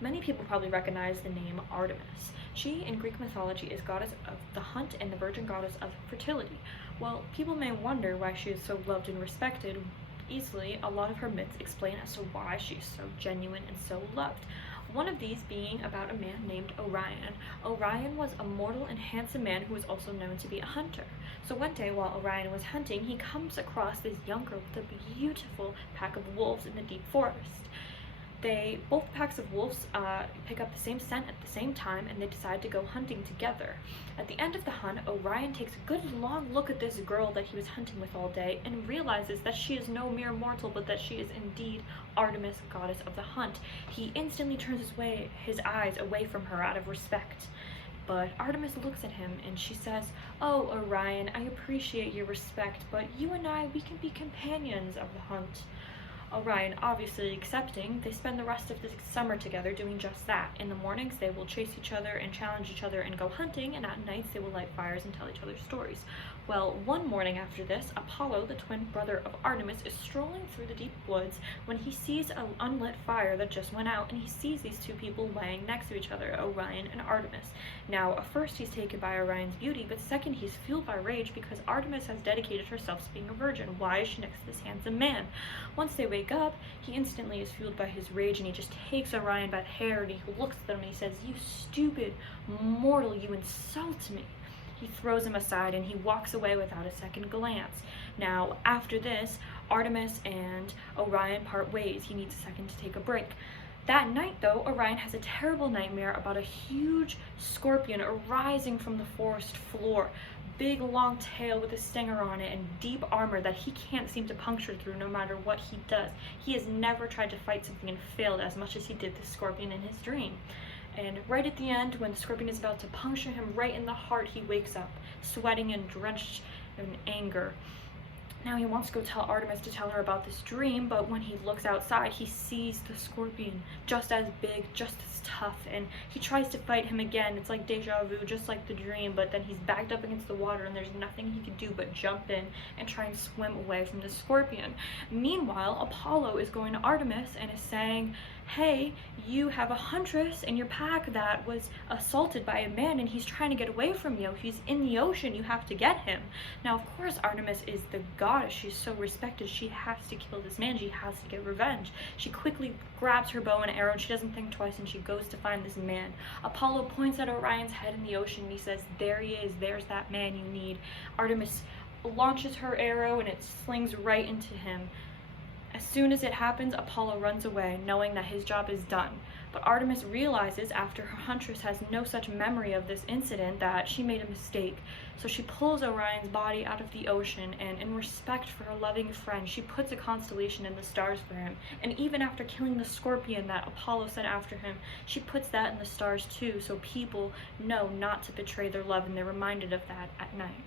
Many people probably recognize the name Artemis. She, in Greek mythology, is goddess of the hunt and the virgin goddess of fertility. While people may wonder why she is so loved and respected, easily a lot of her myths explain as to why she is so genuine and so loved. One of these being about a man named Orion. Orion was a mortal and handsome man who was also known to be a hunter. So one day while Orion was hunting, he comes across this young girl with a beautiful pack of wolves in the deep forest. Both packs of wolves pick up the same scent at the same time, and they decide to go hunting together. At the end of the hunt, Orion takes a good long look at this girl that he was hunting with all day and realizes that she is no mere mortal, but that she is indeed Artemis, goddess of the hunt. He instantly turns his eyes away from her out of respect. But Artemis looks at him and she says, "Oh, Orion, I appreciate your respect, but you and I, we can be companions of the hunt." Orion obviously accepting, they spend the rest of the summer together doing just that. In the mornings, they will chase each other and challenge each other and go hunting, and at nights they will light fires and tell each other stories. Well, one morning after this, Apollo, the twin brother of Artemis, is strolling through the deep woods when he sees an unlit fire that just went out, and he sees these two people laying next to each other, Orion and Artemis. Now, at first he's taken by Orion's beauty, but second he's fueled by rage because Artemis has dedicated herself to being a virgin. Why is she next to this handsome man? Once they wake up, he instantly is fueled by his rage, and he just takes Orion by the hair, and he looks at them and he says, "You stupid mortal, you insult me." He throws him aside and he walks away without a second glance. Now, after this, Artemis and Orion part ways. He needs a second to take a break. That night, though, Orion has a terrible nightmare about a huge scorpion arising from the forest floor. Big long tail with a stinger on it and deep armor that he can't seem to puncture through no matter what he does. He has never tried to fight something and failed as much as he did the scorpion in his dream. And right at the end, when the scorpion is about to puncture him right in the heart, he wakes up, sweating and drenched in anger. Now he wants to go tell Artemis to tell her about this dream, but when he looks outside, he sees the scorpion just as big, just as tough, and he tries to fight him again. It's like deja vu, just like the dream, but then he's backed up against the water and there's nothing he can do but jump in and try and swim away from the scorpion. Meanwhile, Apollo is going to Artemis and is saying, "Hey, you have a huntress in your pack that was assaulted by a man and he's trying to get away from you. He's in the ocean, you have to get him." Now, of course, Artemis is the goddess. She's so respected. She has to kill this man. She has to get revenge. She quickly grabs her bow and arrow and she doesn't think twice and she goes to find this man. Apollo points at Orion's head in the ocean and he says, "There he is. There's that man you need." Artemis launches her arrow and it slings right into him. As soon as it happens, Apollo runs away, knowing that his job is done. But Artemis realizes after her huntress has no such memory of this incident that she made a mistake. So she pulls Orion's body out of the ocean, and in respect for her loving friend, she puts a constellation in the stars for him. And even after killing the scorpion that Apollo sent after him, she puts that in the stars too, so people know not to betray their love, and they're reminded of that at night.